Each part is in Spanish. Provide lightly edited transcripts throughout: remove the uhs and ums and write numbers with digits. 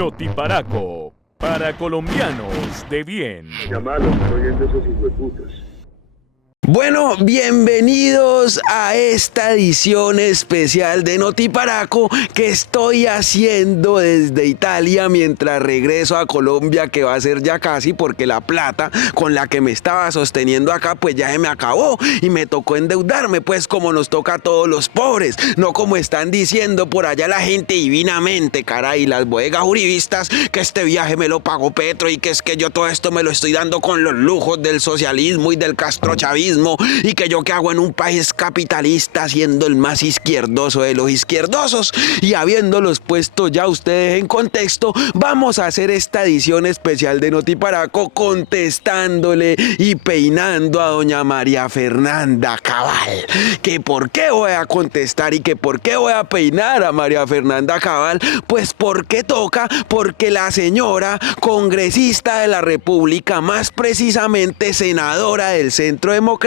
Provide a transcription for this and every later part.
Notiparaco, para colombianos de bien. Llamalos, estoy oyendo esos hijueputas. Bueno, bienvenidos a esta edición especial de Notiparaco que estoy haciendo desde Italia mientras regreso a Colombia, que va a ser ya casi, porque la plata con la que me estaba sosteniendo acá pues ya se me acabó y me tocó endeudarme, pues como nos toca a todos los pobres, no como están diciendo por allá la gente divinamente, caray, las bodegas uribistas, que este viaje me lo pagó Petro y que es que yo todo esto me lo estoy dando con los lujos del socialismo y del castrochavismo, y que yo qué hago en un país capitalista siendo el más izquierdoso de los izquierdosos. Y habiéndolos puesto ya ustedes en contexto, vamos a hacer esta edición especial de Notiparaco contestándole y peinando a doña María Fernanda Cabal. ¿Que por qué voy a contestar y que por qué voy a peinar a María Fernanda Cabal? Pues porque toca, porque la señora congresista de la República, más precisamente senadora del Centro Democrático,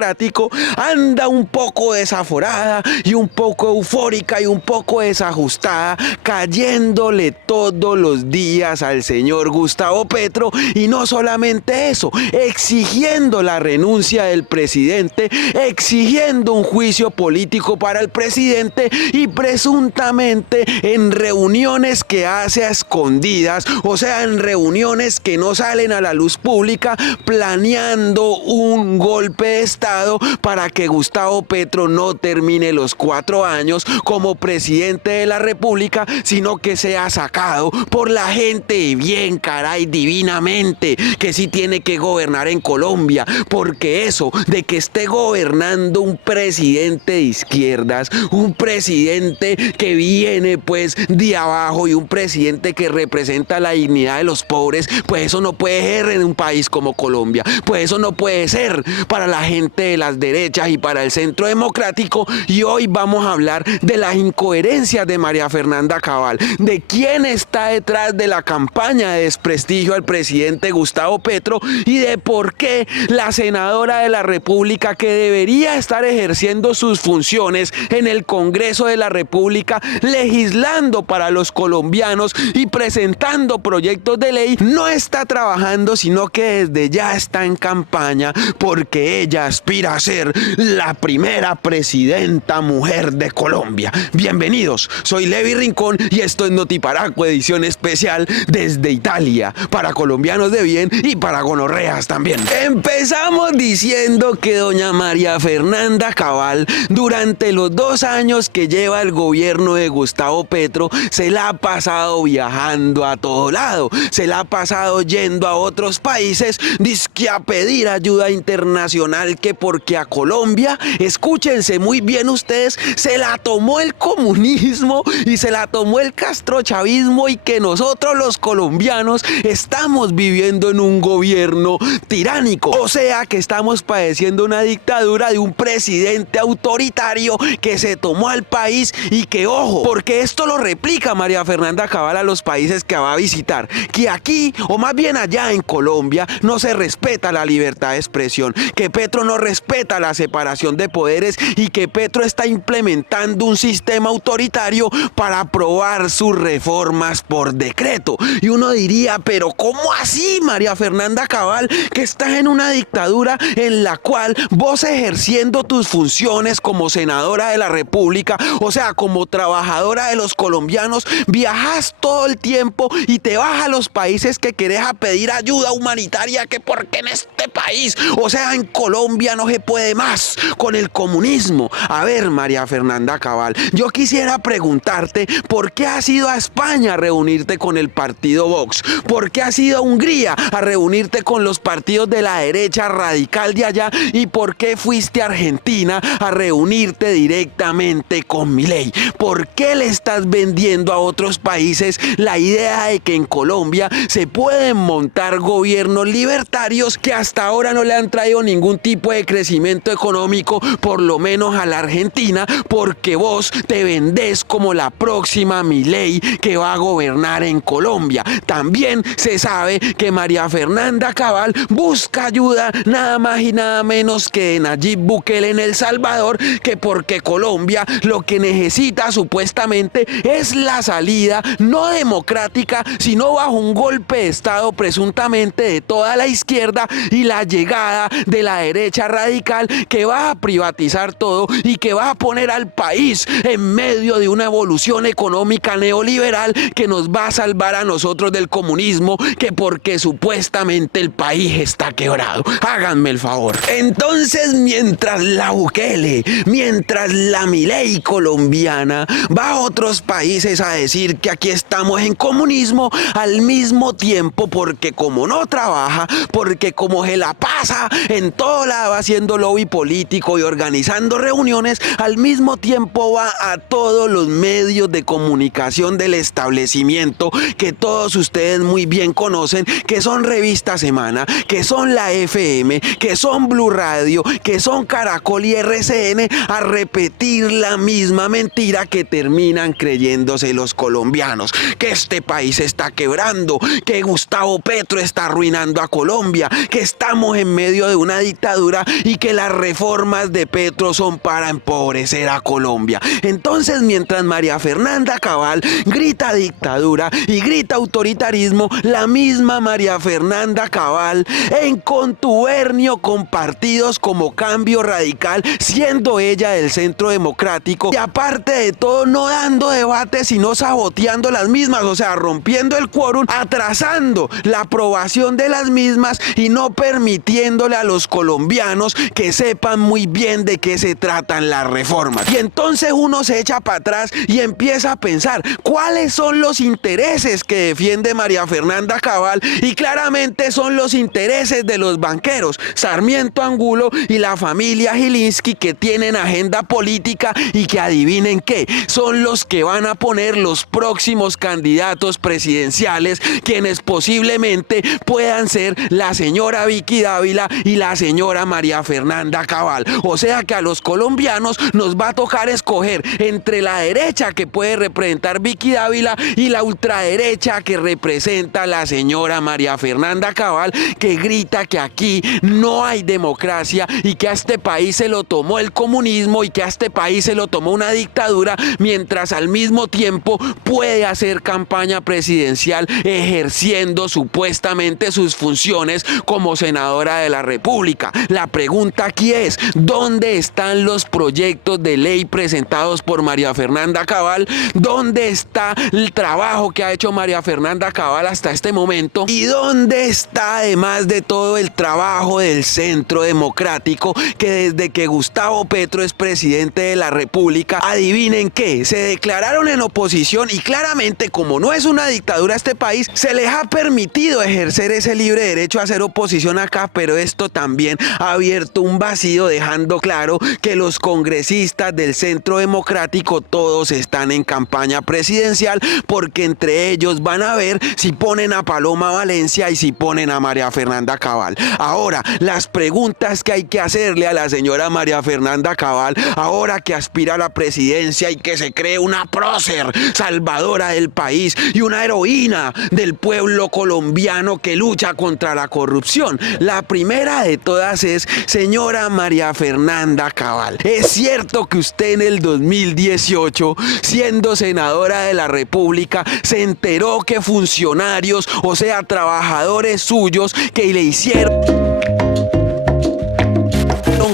anda un poco desaforada y un poco eufórica y un poco desajustada, cayéndole todos los días al señor Gustavo Petro, y no solamente eso, exigiendo la renuncia del presidente, exigiendo un juicio político para el presidente y presuntamente en reuniones que hace a escondidas, o sea, en reuniones que no salen a la luz pública, planeando un golpe de Estado para que Gustavo Petro no termine los 4 años como presidente de la República, sino que sea sacado por la gente bien, caray, divinamente, que sí tiene que gobernar en Colombia, porque eso de que esté gobernando un presidente de izquierdas, un presidente que viene pues de abajo y un presidente que representa la dignidad de los pobres, pues eso no puede ser en un país como Colombia, pues eso no puede ser para la gente de las derechas y para el Centro Democrático. Y hoy vamos a hablar de las incoherencias de María Fernanda Cabal, de quién está detrás de la campaña de desprestigio al presidente Gustavo Petro y de por qué la senadora de la República, que debería estar ejerciendo sus funciones en el Congreso de la República, legislando para los colombianos y presentando proyectos de ley, no está trabajando, sino que desde ya está en campaña, porque ella aspira a ser la primera presidenta mujer de Colombia. Bienvenidos, soy Levi Rincón y esto es Notiparaco, edición especial desde Italia, para colombianos de bien y para gonorreas también. Empezamos diciendo que doña María Fernanda Cabal, durante los 2 años que lleva el gobierno de Gustavo Petro, se la ha pasado viajando a todo lado, se la ha pasado yendo a otros países, dizque a pedir ayuda internacional, que porque a Colombia, escúchense muy bien ustedes, se la tomó el comunismo y se la tomó el castrochavismo, y que nosotros los colombianos estamos viviendo en un gobierno tiránico, o sea que estamos padeciendo una dictadura de un presidente autoritario que se tomó al país y que, ojo, porque esto lo replica María Fernanda Cabal a los países que va a visitar, que aquí, o más bien allá en Colombia, no se respeta la libertad de expresión, que Petro no respeta la separación de poderes y que Petro está implementando un sistema autoritario para aprobar sus reformas por decreto. Y uno diría, pero ¿cómo así, María Fernanda Cabal, que estás en una dictadura en la cual vos, ejerciendo tus funciones como senadora de la República, o sea, como trabajadora de los colombianos, viajas todo el tiempo y te vas a los países que querés a pedir ayuda humanitaria, que porque en este país, o sea, en Colombia no se puede más con el comunismo? A ver, María Fernanda Cabal, yo quisiera preguntarte, ¿por qué has ido a España a reunirte con el partido Vox? ¿Por qué has ido a Hungría a reunirte con los partidos de la derecha radical de allá? ¿Y por qué fuiste a Argentina a reunirte directamente con Milei? ¿Por qué le estás vendiendo a otros países la idea de que en Colombia se pueden montar gobiernos libertarios que hasta ahora no le han traído ningún tipo de de crecimiento económico, por lo menos a la Argentina, porque vos te vendés como la próxima Milei que va a gobernar en Colombia. También se sabe que María Fernanda Cabal busca ayuda nada más y nada menos que de Nayib Bukele en El Salvador, que porque Colombia lo que necesita supuestamente es la salida no democrática, sino bajo un golpe de Estado presuntamente de toda la izquierda y la llegada de la derecha radical que va a privatizar todo y que va a poner al país en medio de una evolución económica neoliberal que nos va a salvar a nosotros del comunismo, que porque supuestamente el país está quebrado. Háganme el favor. Entonces, mientras la Bukele, mientras la Milei colombiana va a otros países a decir que aquí estamos en comunismo, al mismo tiempo, porque como no trabaja, porque como se la pasa en todo lado haciendo lobby político y organizando reuniones, al mismo tiempo va a todos los medios de comunicación del establecimiento que todos ustedes muy bien conocen, que son Revista Semana, que son la FM, que son Blue Radio, que son Caracol y RCN, a repetir la misma mentira que terminan creyéndose los colombianos, que este país está quebrando, que Gustavo Petro está arruinando a Colombia, que estamos en medio de una dictadura y que las reformas de Petro son para empobrecer a Colombia. Entonces, mientras María Fernanda Cabal grita dictadura y grita autoritarismo, la misma María Fernanda Cabal, en contubernio con partidos como Cambio Radical, siendo ella del Centro Democrático, y aparte de todo no dando debates sino saboteando las mismas, o sea, rompiendo el quórum, atrasando la aprobación de las mismas y no permitiéndole a los colombianos que sepan muy bien de qué se tratan las reformas. Y entonces uno se echa para atrás y empieza a pensar cuáles son los intereses que defiende María Fernanda Cabal, y claramente son los intereses de los banqueros Sarmiento Angulo y la familia Gilinski, que tienen agenda política y que adivinen qué, son los que van a poner los próximos candidatos presidenciales, quienes posiblemente puedan ser la señora Vicky Dávila y la señora María Fernanda Cabal. O sea que a los colombianos nos va a tocar escoger entre la derecha que puede representar Vicky Dávila y la ultraderecha que representa la señora María Fernanda Cabal, que grita que aquí no hay democracia y que a este país se lo tomó el comunismo y que a este país se lo tomó una dictadura, mientras al mismo tiempo puede hacer campaña presidencial ejerciendo supuestamente sus funciones como senadora de la República. La pregunta aquí es, ¿dónde están los proyectos de ley presentados por María Fernanda Cabal? ¿Dónde está el trabajo que ha hecho María Fernanda Cabal hasta este momento? ¿Y dónde está, además de todo, el trabajo del Centro Democrático, que desde que Gustavo Petro es presidente de la República, adivinen qué, se declararon en oposición y claramente, como no es una dictadura este país, se les ha permitido ejercer ese libre derecho a hacer oposición acá, pero esto también ha abierto un vacío, dejando claro que los congresistas del Centro Democrático todos están en campaña presidencial, porque entre ellos van a ver si ponen a Paloma Valencia y si ponen a María Fernanda Cabal. Ahora, las preguntas que hay que hacerle a la señora María Fernanda Cabal, ahora que aspira a la presidencia y que se cree una prócer salvadora del país y una heroína del pueblo colombiano que lucha contra la corrupción. La primera de todas es, señora María Fernanda Cabal, ¿es cierto que usted en el 2018, siendo senadora de la República, se enteró que funcionarios, o sea, trabajadores suyos, que le hicieron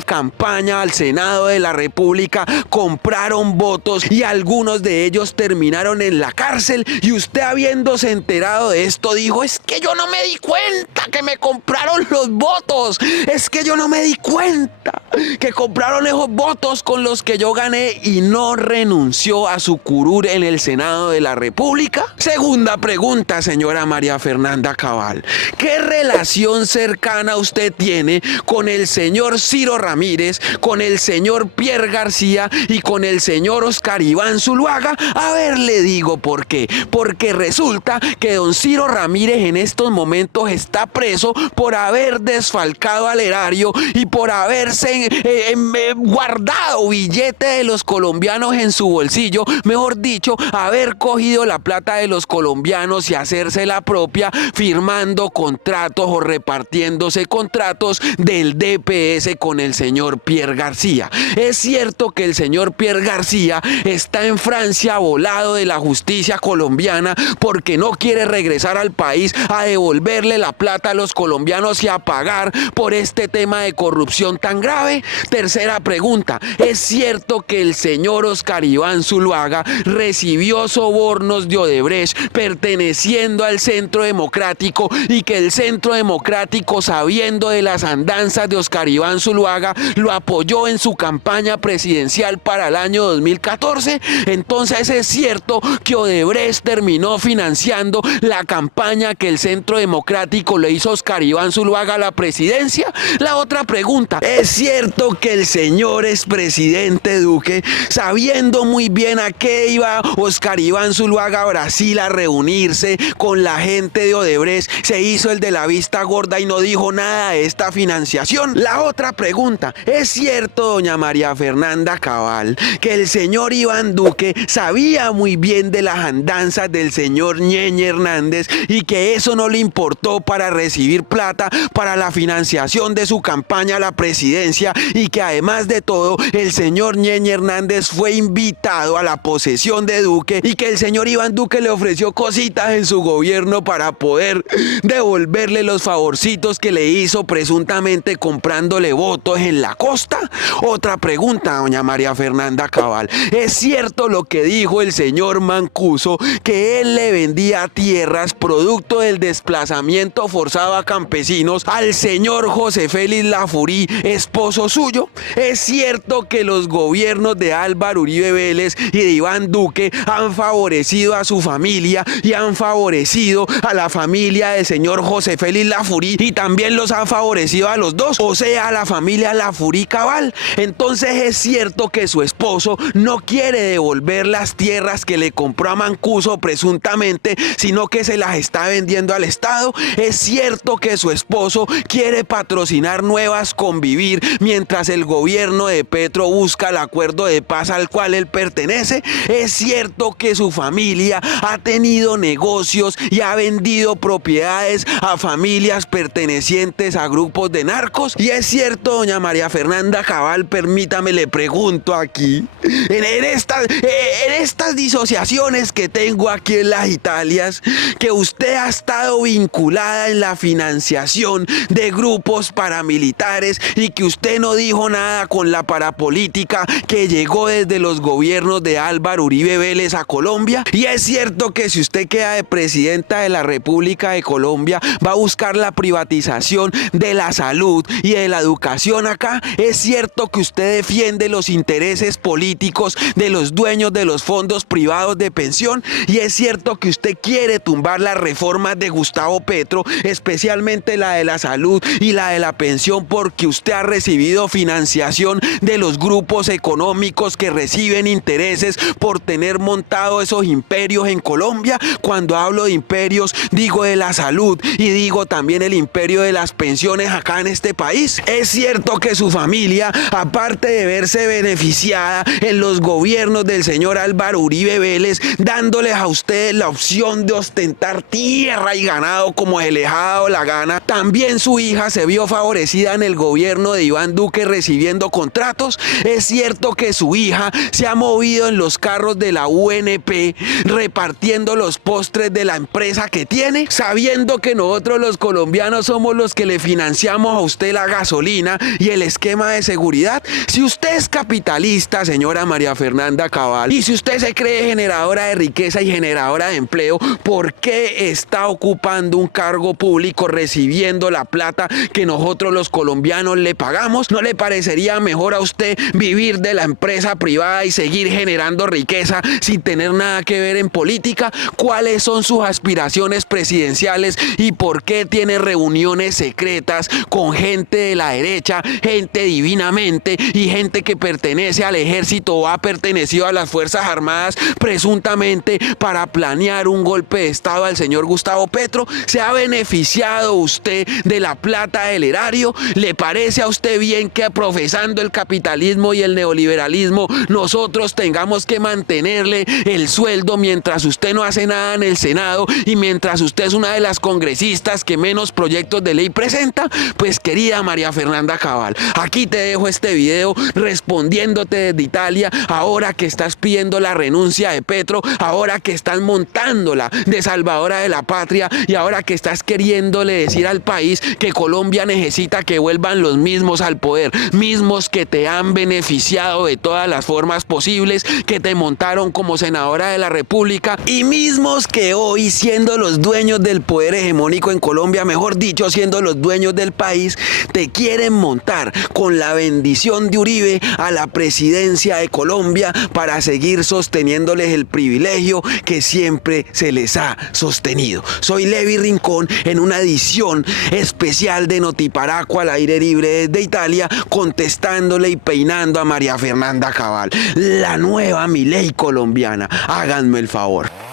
campaña al Senado de la República, compraron votos y algunos de ellos terminaron en la cárcel, y usted, habiéndose enterado de esto, dijo: es que yo no me di cuenta que me compraron los votos, es que yo no me di cuenta? que compraron esos votos con los que yo gané y no renunció a su curul en el Senado de la República? Segunda pregunta, señora María Fernanda Cabal. ¿Qué relación cercana usted tiene con el señor Ciro Ramírez, con el señor Pierre García y con el señor Oscar Iván Zuluaga? A ver, le digo por qué. Porque resulta que don Ciro Ramírez en estos momentos está preso por haber desfalcado al erario y por haberse guardado billete de los colombianos en su bolsillo, mejor dicho, haber cogido la plata de los colombianos y hacerse la propia, firmando contratos o repartiéndose contratos del DPS con el señor Pierre García. Es cierto que el señor Pierre García está en Francia volado de la justicia colombiana porque no quiere regresar al país a devolverle la plata a los colombianos y a pagar por este tema de corrupción tan grave. Tercera pregunta, ¿es cierto que el señor Oscar Iván Zuluaga recibió sobornos de Odebrecht perteneciendo al Centro Democrático y que el Centro Democrático, sabiendo de las andanzas de Oscar Iván Zuluaga, lo apoyó en su campaña presidencial para el año 2014? Entonces es cierto que Odebrecht terminó financiando la campaña que el Centro Democrático le hizo a Oscar Iván Zuluaga a la presidencia. La otra pregunta, ¿es cierto que el señor expresidente Duque, sabiendo muy bien a qué iba Oscar Iván Zuluaga a Brasil a reunirse con la gente de Odebrecht, se hizo el de la vista gorda y no dijo nada de esta financiación? La otra pregunta, ¿es cierto, doña María Fernanda Cabal, que el señor Iván Duque sabía muy bien de las andanzas del señor Ñeñe Hernández y que eso no le importó para recibir plata para la financiación de su campaña a la presidencia y que además de todo el señor Ñeñe Hernández fue invitado a la posesión de Duque y que el señor Iván Duque le ofreció cositas en su gobierno para poder devolverle los favorcitos que le hizo presuntamente comprándole votos en la costa? Otra pregunta, doña María Fernanda Cabal, ¿es cierto lo que dijo el señor Mancuso, que él le vendía tierras producto del desplazamiento forzado a campesinos al señor José Félix Lafurí, esposo suyo? ¿Es cierto que los gobiernos de Álvaro Uribe Vélez y de Iván Duque han favorecido a su familia y han favorecido a la familia del señor José Félix Lafurí y también los han favorecido a los dos, o sea, a la familia Lafurí Cabal? Entonces es cierto que su esposo no quiere devolver las tierras que le compró a Mancuso presuntamente, sino que se las está vendiendo al Estado. Es cierto que su esposo quiere patrocinar Nuevas Convivir mientras el gobierno de Petro busca el acuerdo de paz al cual él pertenece. Es cierto que su familia ha tenido negocios y ha vendido propiedades a familias pertenecientes a grupos de narcos. Y es cierto, doña María Fernanda Cabal, permítame, le pregunto aquí, en estas disociaciones que tengo aquí en las Italias, que usted ha estado vinculada en la financiación de grupos paramilitares y que usted no dijo nada con la parapolítica que llegó desde los gobiernos de Álvaro Uribe Vélez a Colombia. Y es cierto que si usted queda de presidenta de la República de Colombia, va a buscar la privatización de la salud y de la educación acá. Es cierto que usted defiende los intereses políticos de los dueños de los fondos privados de pensión. Y es cierto que usted quiere tumbar las reformas de Gustavo Petro, especialmente la de la salud y la de la pensión, porque usted ha recibido financiación de los grupos económicos que reciben intereses por tener montado esos imperios en Colombia. Cuando hablo de imperios, digo de la salud y digo también el imperio de las pensiones acá en este país. Es cierto que su familia, aparte de verse beneficiada en los gobiernos del señor Álvaro Uribe Vélez, dándoles a ustedes la opción de ostentar tierra y ganado como se les ha dado la gana, también su hija se vio favorecida en el gobierno de Iván Duque recibiendo contratos. Es cierto que su hija se ha movido en los carros de la UNP repartiendo los postres de la empresa que tiene, sabiendo que nosotros los colombianos somos los que le financiamos a usted la gasolina y el esquema de seguridad. Si usted es capitalista, señora María Fernanda Cabal, y si usted se cree generadora de riqueza y generadora de empleo, ¿por qué está ocupando un cargo público recibiendo la plata que nosotros los colombianos le pagamos? colombianos, ¿no le parecería mejor a usted vivir de la empresa privada y seguir generando riqueza sin tener nada que ver en política? ¿Cuáles son sus aspiraciones presidenciales y por qué tiene reuniones secretas con gente de la derecha, gente divinamente y gente que pertenece al ejército o ha pertenecido a las Fuerzas Armadas presuntamente para planear un golpe de estado al señor Gustavo Petro? ¿Se ha beneficiado usted de la plata del erario? ¿Le parece a usted bien que profesando el capitalismo y el neoliberalismo nosotros tengamos que mantenerle el sueldo mientras usted no hace nada en el Senado y mientras usted es una de las congresistas que menos proyectos de ley presenta? Pues querida María Fernanda Cabal, aquí te dejo este video respondiéndote desde Italia, ahora que estás pidiendo la renuncia de Petro, ahora que estás montándola de salvadora de la patria y ahora que estás queriéndole decir al país que Colombia necesita que vuelvan los mismos al poder, mismos que te han beneficiado de todas las formas posibles, que te montaron como senadora de la República y mismos que hoy, siendo los dueños del poder hegemónico en Colombia, mejor dicho, siendo los dueños del país, te quieren montar con la bendición de Uribe a la presidencia de Colombia para seguir sosteniéndoles el privilegio que siempre se les ha sostenido. Soy Levi Rincón en una edición especial de Notiparaco al aire libre desde Italia, contestándole y peinando a María Fernanda Cabal, la nueva Milei colombiana. Háganme el favor.